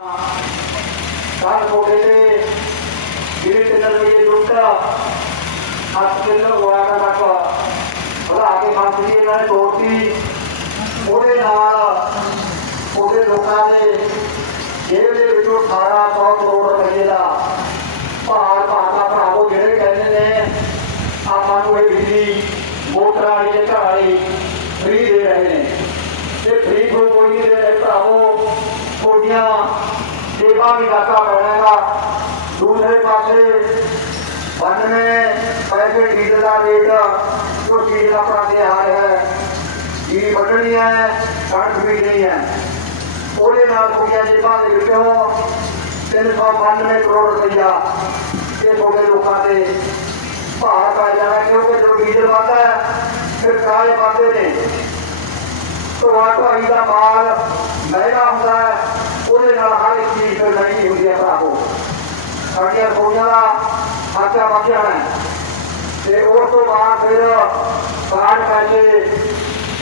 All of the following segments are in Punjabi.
ਕੱਲ ਕੋਡੇ ਤੇ ਜਿਹੜੇ ਤਿੰਨ ਰੁਪਏ ਲੁੱਟਾ ਹੱਥ ਕਿੰਨਾ ਹੋਇਆ ਦਾ ਇਹਨਾਂ ਨੇ ਤੋੜਤੀ ਉਹਦੇ ਨਾਲ ਉਹਦੇ ਲੋਕਾਂ ਦੇ ਜੇਬ ਦੇ ਵਿੱਚੋਂ 1800 ਕਰੋੜ ਰੁਪਏ ਦਾ ਭਾਰ ਭਾਰਤਾ ਭਰਾਵੋ, ਜਿਹੜੇ ਕਹਿੰਦੇ ਨੇ ਆਪਾਂ ਨੂੰ ਇਹ ਬਿਜਲੀ, ਮੋਟਰਾਂ ਵਾਲੀ ਤੇ ਘਰ ਵਾਲੀ ਫ੍ਰੀ ਦੇ ਰਹੇ ਨੇ। ਤੇ ਫ੍ਰੀ ਕੋਈ ਨਹੀਂ ਦੇ ਰਹੇ ਭਰਾਵੋ, ਤੁਹਾਡੀਆਂ ਜੇਬਾਂ ਵੀ ਡਾਕਾ ਪੈਣਾਗਾ ਦੂਸਰੇ ਪਾਸੇ 92 ਪੈਸੇ ਡੀਜ਼ਲ ਦਾ ਰੇਟ ਜੋ ਚੀਜ਼ ਦਾ ਪ੍ਰਾਂਤੇ ਹਾਲ ਹੈ। ਜੀ ਵੱਢਣੀ ਹੈ, ਕਣਕ ਬੀਜਣੀ ਹੈ। ਉਹਦੇ ਨਾਲ ਤੁਹਾਡੀਆਂ ਜੇਬਾਂ ਦੇ ਵਿੱਚੋਂ 392 ਕਰੋੜ ਰੁਪਈਆ ਇਹ ਤੁਹਾਡੇ ਲੋਕਾਂ ਤੇ ਭਾਰ ਪੈ ਜਾਣਾ, ਕਿਉਂਕਿ ਜਦੋਂ ਡੀਜ਼ਲ ਵੱਧਦਾ ਹੈ, ਫਿਰ ਕਿਰਾਏ ਵੱਧਦੇ ਨੇ। ਢੋਆ ਢਾਈ ਦਾ ਮਾਲ ਮਹਿੰਗਾ ਹੁੰਦਾ ਹੈ ਉਹਦੇ ਨਾਲ ਹਰ ਇੱਕ ਚੀਜ਼ ਫਿਰ ਮਹਿੰਗੀ ਹੁੰਦੀ ਹੈ ਭਰਾਵੋ। ਸਾਡੀਆਂ ਰਸੋਈਆਂ ਦਾ ਖਰਚਾ ਵੱਧ ਹੈ। ਤੇ ਉਸ ਤੋਂ ਬਾਅਦ ਫਿਰ ਕਾਰਡ ਪੈਸੇ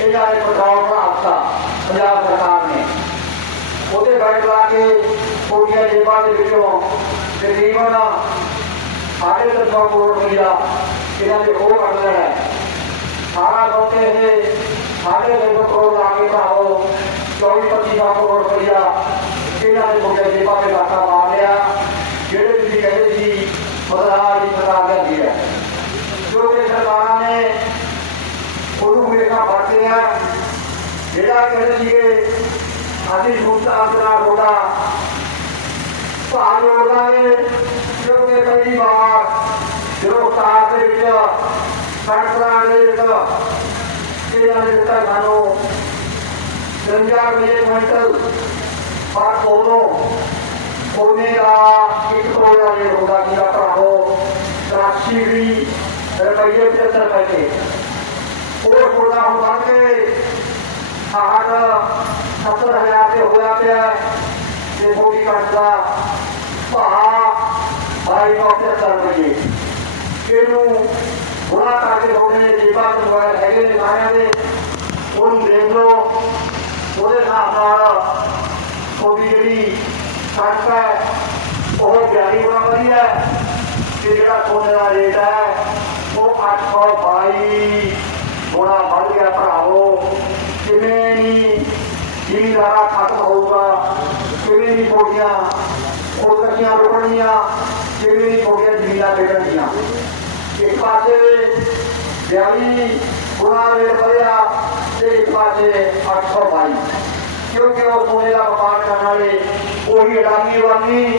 ਇਹਨਾਂ ਨੇ ਪੈਟਰੋਲ ਦਾ ਹਫਤਾ ਪੰਜਾਬ ਸਰਕਾਰ ਨੇ। ਉਹਦੇ ਬੈਠ ਲਾ ਕੇ ਕੋਟੀਆਂ ਜੇਬਾਂ ਦੇ ਵਿੱਚੋਂ ਤਕਰੀਬਨ ਸਾਢੇ ਤਿੰਨ ਸੌ ਕਰੋੜ ਰੁਪਇਆ ਇਹਨਾਂ ਦੇ ਹੋਰ ਕੱਢ ਹੈ। ਸਾਰਾ ਸੋਚੇ ਇਹ ਸਾਢੇ ਤਿੰਨ ਸੌ ਕਰੋੜ ਲਾ ਕੇ ਭਾਵੋ 24 25 ਸੌ ਕਰੋੜ ਰੁਪਇਆ ਇਹਨਾਂ ਦੇ ਕੋਟੀਆਂ ਜੇਬਾਂ ਦੇ ਡਾਕਾ ਮਾਰ ਲਿਆ। ਜਿਹੜੇ ਤੁਸੀਂ ਕਹਿੰਦੇ ਸੀ ਬਦਲਾਅ ਦੀ ਸਰਕਾਰ ਲਿਆਂਦੀ ਹੈ। ਜੋ ਸਰਕਾਰਾਂ ਨੇ ਉਹਨੂੰ ਹਮੇਸ਼ਾ ਵਰਤੇ ਜਿਹੜਾ ਕਹਿੰਦੇ ਸੀਗੇ ਅਸੀਂ ਸੂਤ ਆਸਰਾ ਰੋੜਾ ਭਾਗ ਰੋੜਾਂਗੇ ਕਿਉਂਕਿ ਪਹਿਲੀ ਵਾਰ ਜਦੋਂ ਕਾਰ ਦੇ ਵਿੱਚ ਕਣਕਾਂ ਦੇ ਵਿੱਚ ਇਹਨਾਂ ਨੇ ਦਿੱਤਾ ਸਾਨੂੰ। 50 ਰੁਪਏ ਕੁਇੰਟਲ ਪਰ ਉਦੋਂ ਉਹਨੇ ਦਾ ਇੱਕ ਕਰੋੜ ਦਾ ਰੇਟ ਹੁੰਦਾ ਸੀਗਾ ਭਰਾਵੋ 83 ਵੀ ਰੁਪਏ 75 ਪੈਸੇ ਉਹ ਕੋਲਾ ਹੁਣ ਬਣ ਕੇ 70000 ਤੇ ਹੋਇਆ ਪਿਆ ਤੇ ਮੋਦੀ ਕੱਟ ਭਾਅ ਬਾਈ ਸੌ ਪਝੱਤਰ ਇਹਨੂੰ ਬੁਰਾ ਕਰਕੇ ਥੋੜੇ ਨੇ ਮੋਬਾਈਲ ਹੈਗੇ ਨੇ ਸਾਰਿਆਂ ਦੇ। ਉਹਨੂੰ ਦੇਖ ਲਓ। ਉਹਦੇ ਹਿਸਾਬ ਨਾਲ ਤੁਹਾਡੀ ਜਿਹੜੀ ਕਣਕ ਹੈ, ਉਹ ਬਿਆਲੀ ਗੁਣਾ ਵਧੀਆ ਤੇ ਜਿਹੜਾ ਸੋਨੇ ਦਾ ਰੇਟ ਹੈ, ਉਹ 822 ਗੁਣਾ ਵੱਧ ਗਿਆ ਭਰਾਵੋ। ਕਿਵੇਂ ਨਹੀਂ ਜ਼ਿਮੀਦਾਰਾ ਖਤਮ ਹੋਊਗਾ? ਕਿਵੇਂ ਨਹੀਂ ਪੋੜੀਆਂ ਖੋਦਕੀਆਂ ਰੁਕਣੀਆਂ ਕਿਵੇਂ ਨਹੀਂ ਪੋੜੀਆਂ ਜ਼ਮੀਨਾਂ ਵਿਕਣਗੀਆਂ ਇੱਕ ਪਾਸੇ 42 ਗੁਣਾ ਰੇਟ ਵਧਿਆ ਤੇ ਇੱਕ ਪਾਸੇ 822 ਕਿਉਂਕਿ ਉਹ ਸੋਨੇ ਦਾ ਵਪਾਰ ਕਰਨ ਵਾਲੇ ਉਹੀ ਅਡਾਨੀ ਵਾਨੀ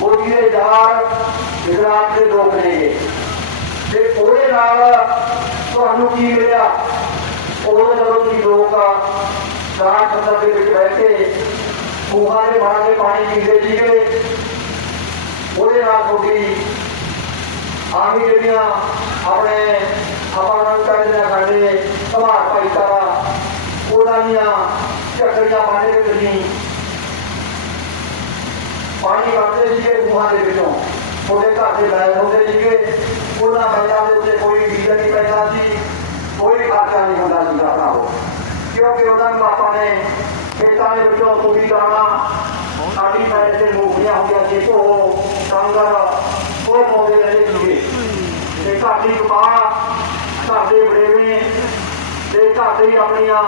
ਮੋਦੀ ਦੇ ਯਾਰ ਗੁਜਰਾਤ ਦੇ ਲੋਕ ਨੇਗੇ ਤੇ ਉਹਦੇ ਨਾਲ ਤੁਹਾਨੂੰ ਕੀ ਮਿਲਿਆ? ਉਹ ਜਦੋਂ ਤੁਸੀਂ ਲੋਕ ਸਾਥ ਸੰਦਰ ਦੇ ਵਿੱਚ ਬਹਿ ਕੇ ਖੂਹਾਂ ਦੇ ਮਾਰ ਕੇ ਪਾਣੀ ਪੀਂਦੇ ਸੀਗੇ, ਉਹਦੇ ਨਾਲ ਤੁਹਾਡੀ ਆਹੀ ਜਿਹੜੀਆਂ ਆਪਣੇ ਆਪਾਂ ਨੂੰ ਕਹਿੰਦੇ ਸਾਡੇ ਸਮਾਜ ਭਾਈਚਾਰਾ ਉਹਨਾਂ ਦੀਆਂ ਝੱਕੜੀਆਂ ਪਾਣੀ ਦੇ ਵਿੱਚ ਪਾਣੀ ਵਰਦੇ ਸੀਗੇ ਖੂਹਾਂ ਦੇ ਵਿੱਚੋਂ। ਉਹਦੇ ਘਰ ਦੇ ਬੈਠ ਹੁੰਦੇ ਸੀਗੇ। ਉਹਨਾਂ ਬੈਠਾਂ ਦੇ ਉੱਤੇ ਕੋਈ ਡੀਜ਼ਲ ਨਹੀਂ ਪੈਂਦਾ ਸੀ। ਕੋਈ ਖਰਚਾ ਨਹੀਂ ਹੁੰਦਾ ਸੀ ਭਰਾਵੋ ਕਿਉਂਕਿ ਉਹਨਾਂ ਨੂੰ ਆਪਾਂ ਨੇ ਖੇਤਾਂ ਦੇ ਵਿੱਚੋਂ ਤੂੜੀ ਦਾਣਾ ਸਾਡੀ ਪੈਰ ਤੇ ਮੂੰਗੀਆਂ ਹੁੰਦੀਆਂ ਸੀ। ਉਹ ਸੰਗਰ ਉਹ ਪਾਉਂਦੇ ਰਹਿੰਦੇ ਸੀਗੇ। ਤੇ ਘਰ ਦੀ ਕਪਾਹ, ਘਰ ਦੇ ਬੜੇਵੇਂ ਤੇ ਘਰ ਹੀ ਆਪਣੀਆਂ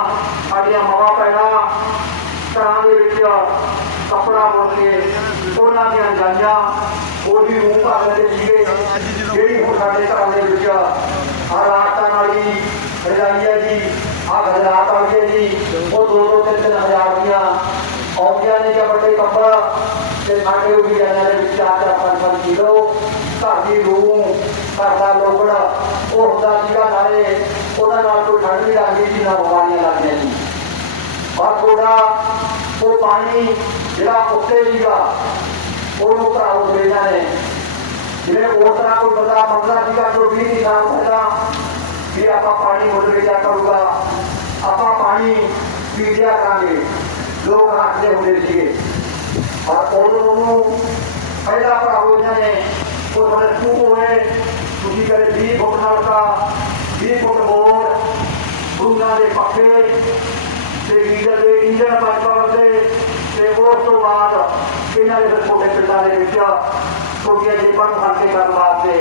ਸਾਡੀਆਂ ਮਾਵਾਂ ਭੈਣਾਂ, ਘਰਾਂ ਦੇ ਵਿੱਚ ਕੱਪੜਾ ਬੁਣ ਕੇ ਉਹਨਾਂ ਦੀਆਂ ਜਾਈਆਂ ਉਹਦੀ ਰੂਹ ਭਰ ਲੈਂਦੇ ਸੀਗੇ। ਜਿਹੜੀ ਹੁਣ ਸਾਡੇ ਘਰਾਂ ਦੇ ਵਿੱਚ ਹਾਲਾਤਾਂ ਵਾਲੀ ਰਜਾਈ ਹੈ ਜੀ, ਆਹ ਗਜਰਾਤ ਵਾਲੀ ਜੀ, ਉਹ ਦੋ ਦੋ ਤਿੰਨ ਤਿੰਨ ਹਜ਼ਾਰ ਦੀਆਂ ਆਉਂਦੀਆਂ ਨੇ ਜਾਂ ਵੱਡੇ ਕੱਪੜਾ ਤੇ ਸਾਡੇ ਉਹ ਵੀ ਜਾਂਦੇ ਦੇ ਵਿੱਚ ਚਾਰ ਚਾਰ ਪੰਜ ਪੰਜ ਕਿਲੋ। ਘਰ ਦੀ ਰੂਹ, ਘਰ ਦਾ ਲੋਕੜ ਉਹ ਹੁੰਦਾ ਸੀਗਾ ਨਾਲੇ ਉਹਦਾ ਨਾਲ ਕੋਈ ਠੰਡ ਵੀ ਲੱਗਦੀ ਸੀ ਨਾ ਬਿਮਾਰੀਆਂ ਲੱਗਦੀਆਂ ਸੀ ਪਰ ਥੋੜਾ ਉਹ ਪਾਣੀ ਜਿਹੜਾ ਉੱਤੇ ਸੀਗਾ ਉਹਨੂੰ ਭਰਾਓ ਦੇਣਾ ਨੇ। ਜਿਵੇਂ ਉਸ ਤਰ੍ਹਾਂ ਕੋਈ ਬੰਦਾ ਮੰਗਦਾ ਸੀਗਾ ਜੋ ਵੀ ਨਹੀਂ ਨਾਮ ਪਹਿਲਾਂ ਵੀ ਆਪਾਂ ਪਾਣੀ ਮੁੱਲ ਵੇਚਿਆ ਕਰੂਗਾ। ਆਪਾਂ ਪਾਣੀ ਪੀ ਲਿਆ ਕਰਾਂਗੇ। ਲੋਕ ਆਖਦੇ ਹੁੰਦੇ ਸੀਗੇ। ਪਰ ਉਹਨੂੰ ਨੂੰ ਪਹਿਲਾ ਭਰਾਓ ਇਹਨਾਂ ਨੇ, ਉਹ ਥੋੜੇ ਸੂਪ ਹੋਏ ਤੁਸੀਂ ਕਰੇ 20 ਭੁੱਖ ਨਾਲ ਦਾ 20 ਫੁੱਟ ਬੋਰ ਬੁੰਗਾ ਦੇ ਪੱਖੇ ਤੇ ਡੀਜ਼ਲ ਦੇ ਇੰਜਨ ਪਾਈਪਾਂ ਦੇ ਤੇ ਉਸ ਤੋਂ ਬਾਅਦ ਇਹਨਾਂ ਦੇ ਫਿਰ ਪਿੰਡਾਂ ਦੇ ਵਿੱਚ ਛੋਟੀਆਂ ਜੀਪਾਂ ਨੂੰ ਹਲਕੇ ਕਰਨ ਵਾਸਤੇ